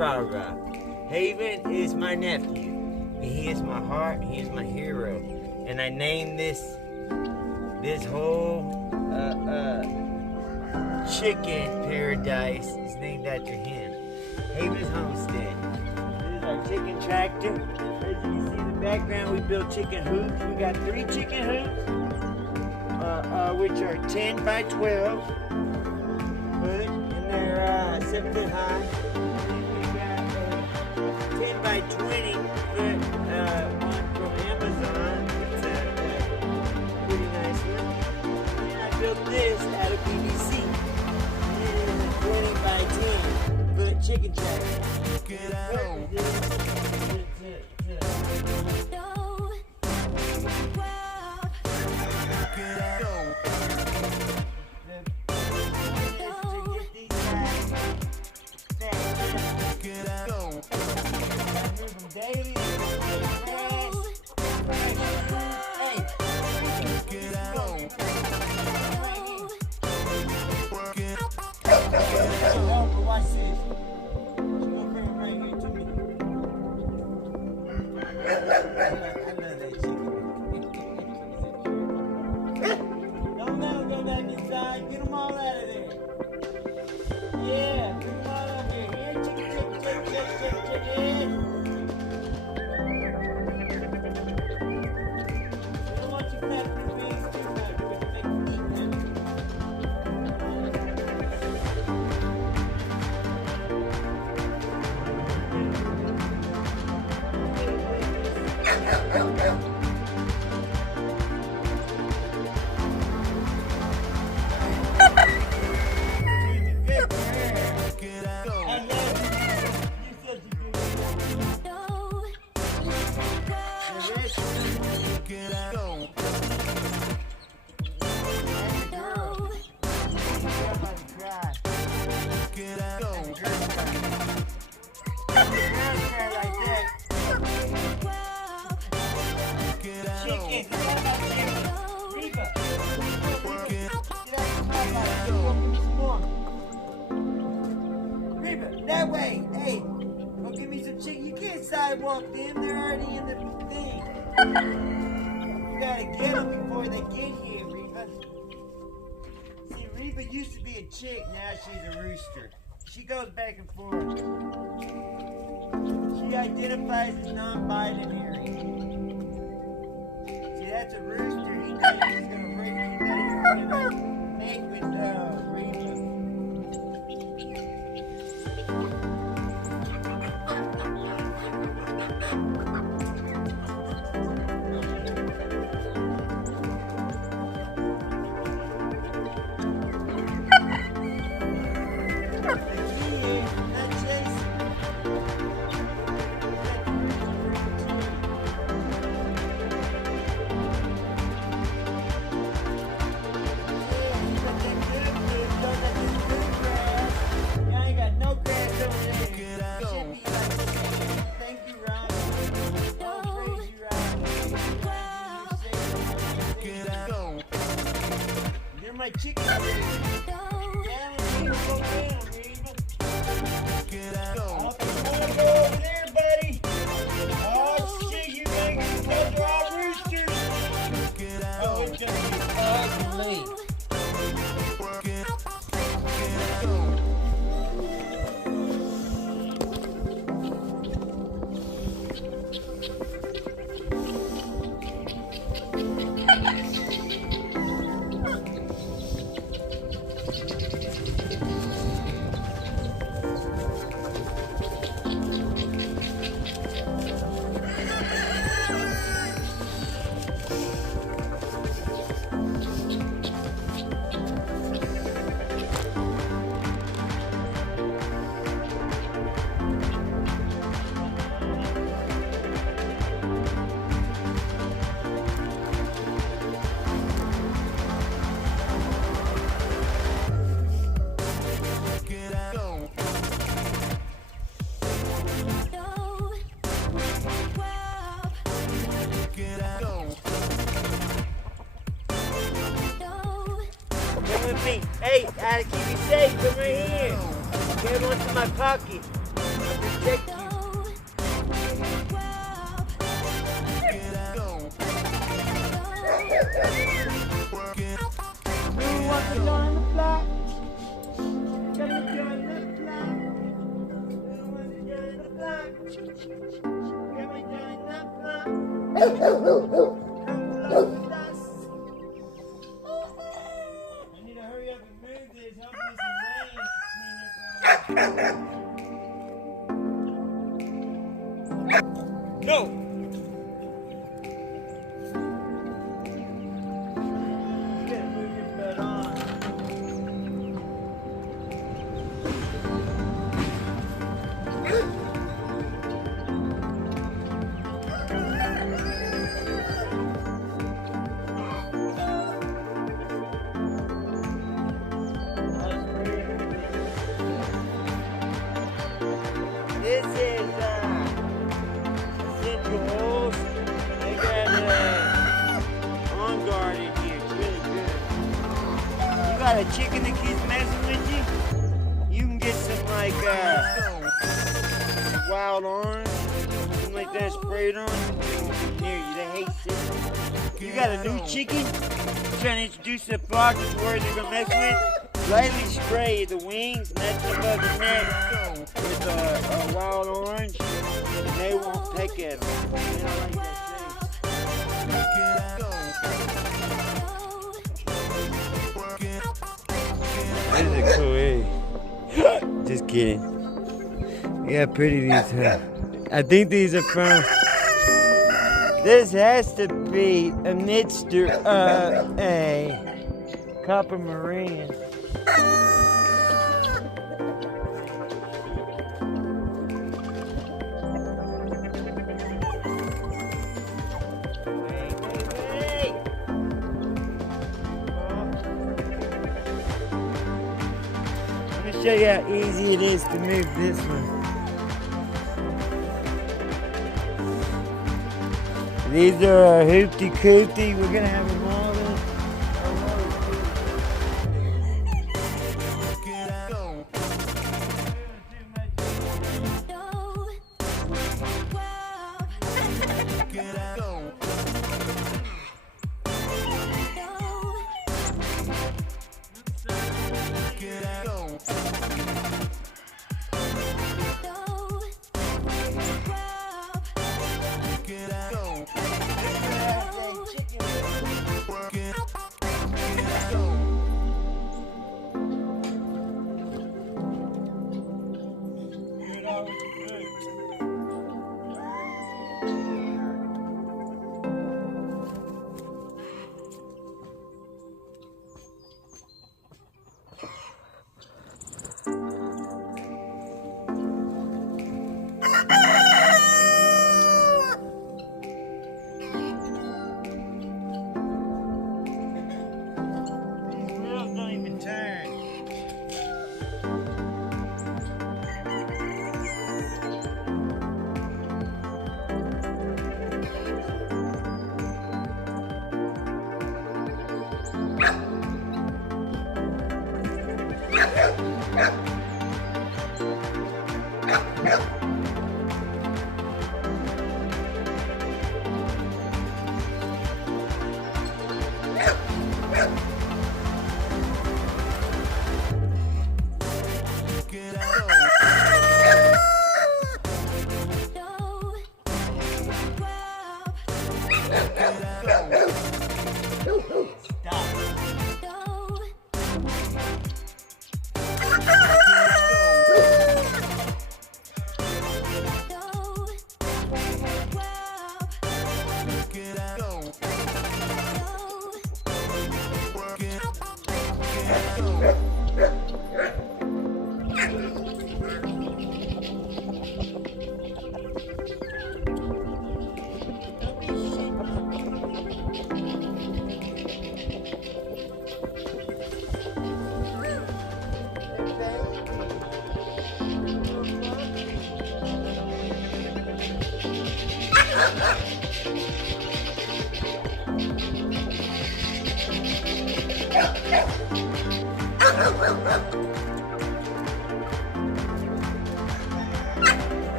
rah-rah. Haven is my nephew. And he is my heart. He is my hero. And I named this whole chicken paradise is named after him. Haven's Homestead. This is our chicken tractor. As you can see in the background, we built chicken hoops. We got 3 chicken hoops, which are 10 by 12 foot, and they're 7 foot high. And then we got 10 by 20 foot one from Amazon. It's a pretty nice one. And I built this out of PVC. And it's a 20 by 10 foot chicken tractor. Get out. Daily, watch this. She's gonna bring it right here to me. I love that chicken. Don't let them go back inside. Get them all out of there. Yeah, bring them all up here. Here, chicken. That way, hey, go give me some chicken. You can't sidewalk them, they're already in the thing. You gotta get them before they get here, Reba. See, Reba used to be a chick, now she's a rooster. She goes back and forth. She identifies as non-binary. See, that's a rooster. He knows he's gonna break. He knows he's gonna mate with Reba. My chicken. Get out. Go over there, buddy. Oh shit, you make those are all roosters. Oh, it's gonna be ugly. with me. Hey, I gotta keep you safe. Come right here. Okay, one's in my pocket. need to hurry up and move this. Hopefully some rain. No! You gotta move your butt on. This is Central Oils. They got On Guard in here. It's really good. You got a chicken that keeps messing with you? You can get some like wild orange, something like that sprayed on. Here, they hate citrus. You got a new chicken? Trying to introduce the flock to where they're gonna mess with? Lightly spray the wings, nuts above the neck with a wild orange, and they won't peck at them. They don't like that thing. This is a cool area. Just kidding. Yeah, pretty these are. I think these are from. This has to be a mixture of a copper marine. Show you how easy it is to move this one. These are our hoopty coopty. We're gonna have them all in.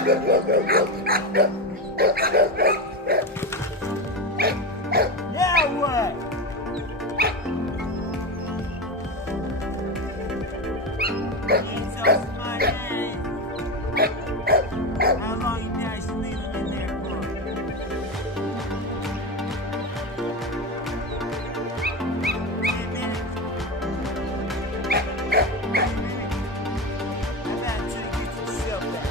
Now what? It's so smart, man. How long you guys leave him in there for? 10 minutes? 10 minutes? How about until you get yourself back?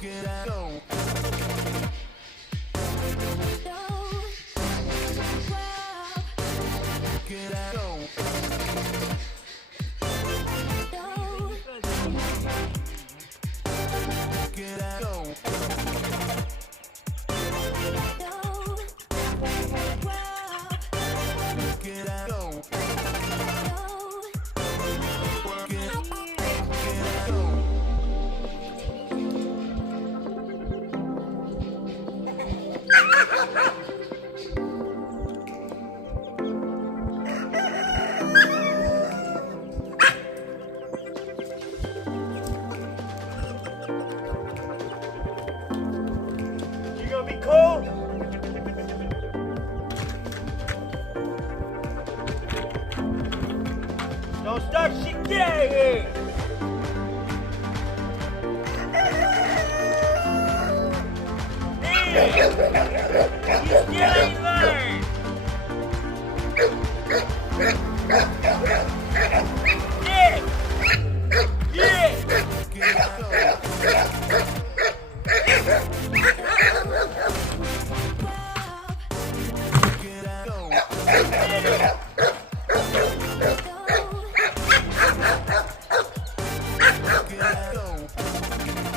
Get out. Go. Get out. Go. Get out. Go. Get out. Go. You gonna be cool? Don't start shit. Get out of here. Man, you still ain't learned. Yeah. Yeah.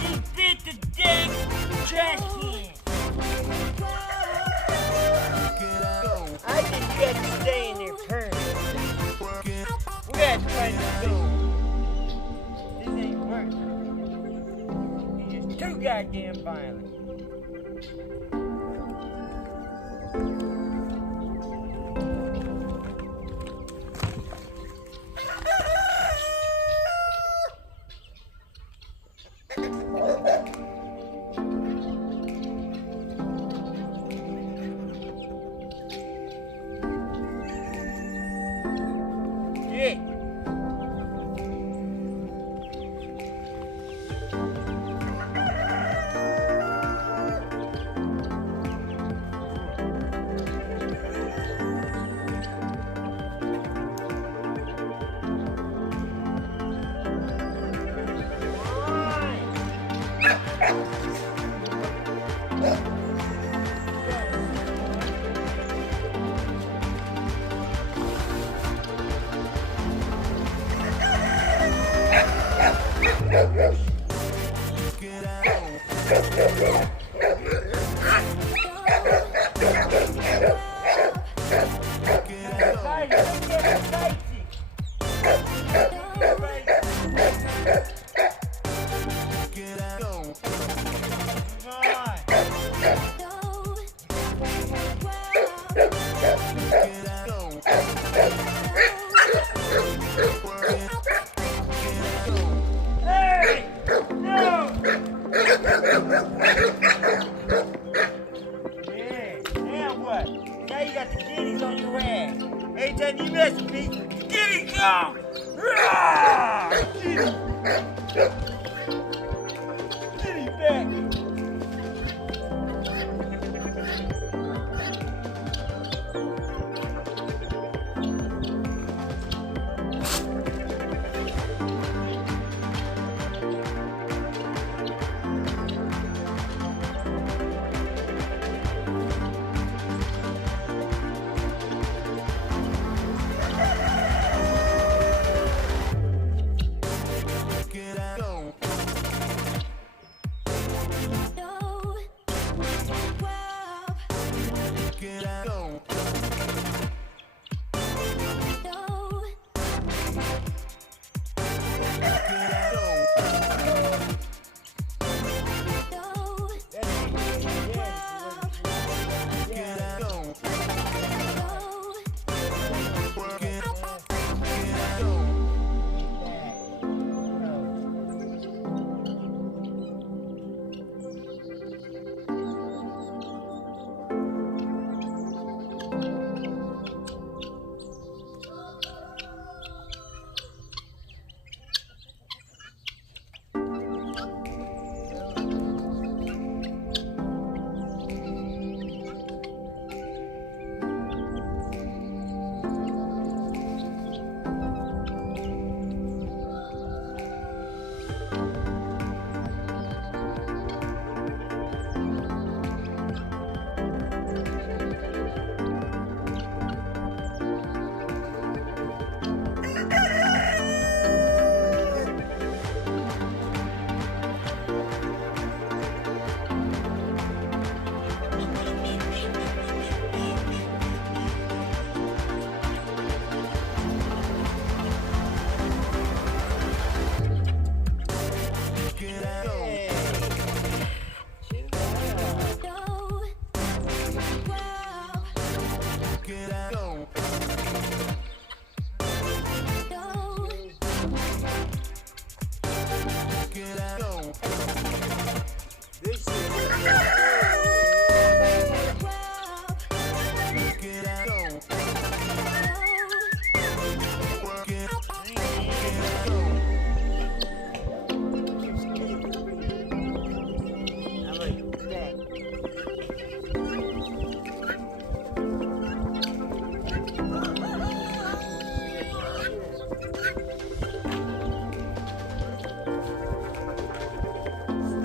He bit the dang trash can. I think you have to stay in there permanently. We gotta find a door. This ain't working. He's just too goddamn violent. Yeah. Hey! No! Yeah, now what? Now you got the guineas on your ass. Every time you mess with me, the guinea come! Rah! Guinea back! Get out.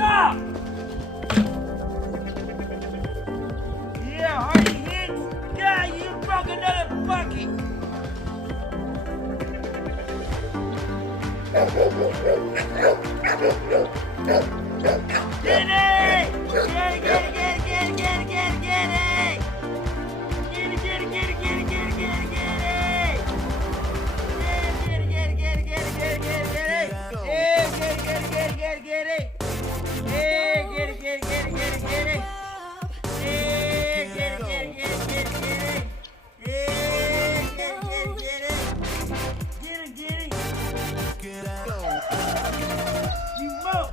Stop! Yeah, hardy hits. Yeah, you broke another bucket. Get it! Get it, get it, get it, get it, get it, get it, get it! Get it, get it, get it, get it, get it, get it, get it! Get it, get it, get it, get it, get it, get it, get it! Yeah, get it, get it, get it, get it, get it! Yeah, get it, get it, get it, get it, get it! Yeah, get it, get it, get it, get it, get it! Yeah, get it, get it, get it! Get it, get it! Get out! You move!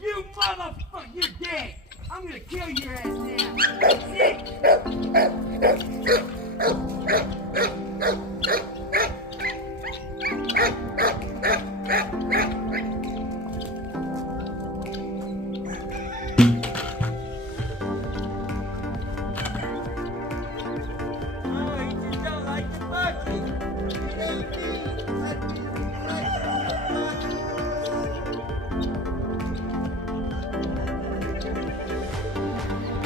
You motherfucker, you're dead! I'm gonna kill your ass!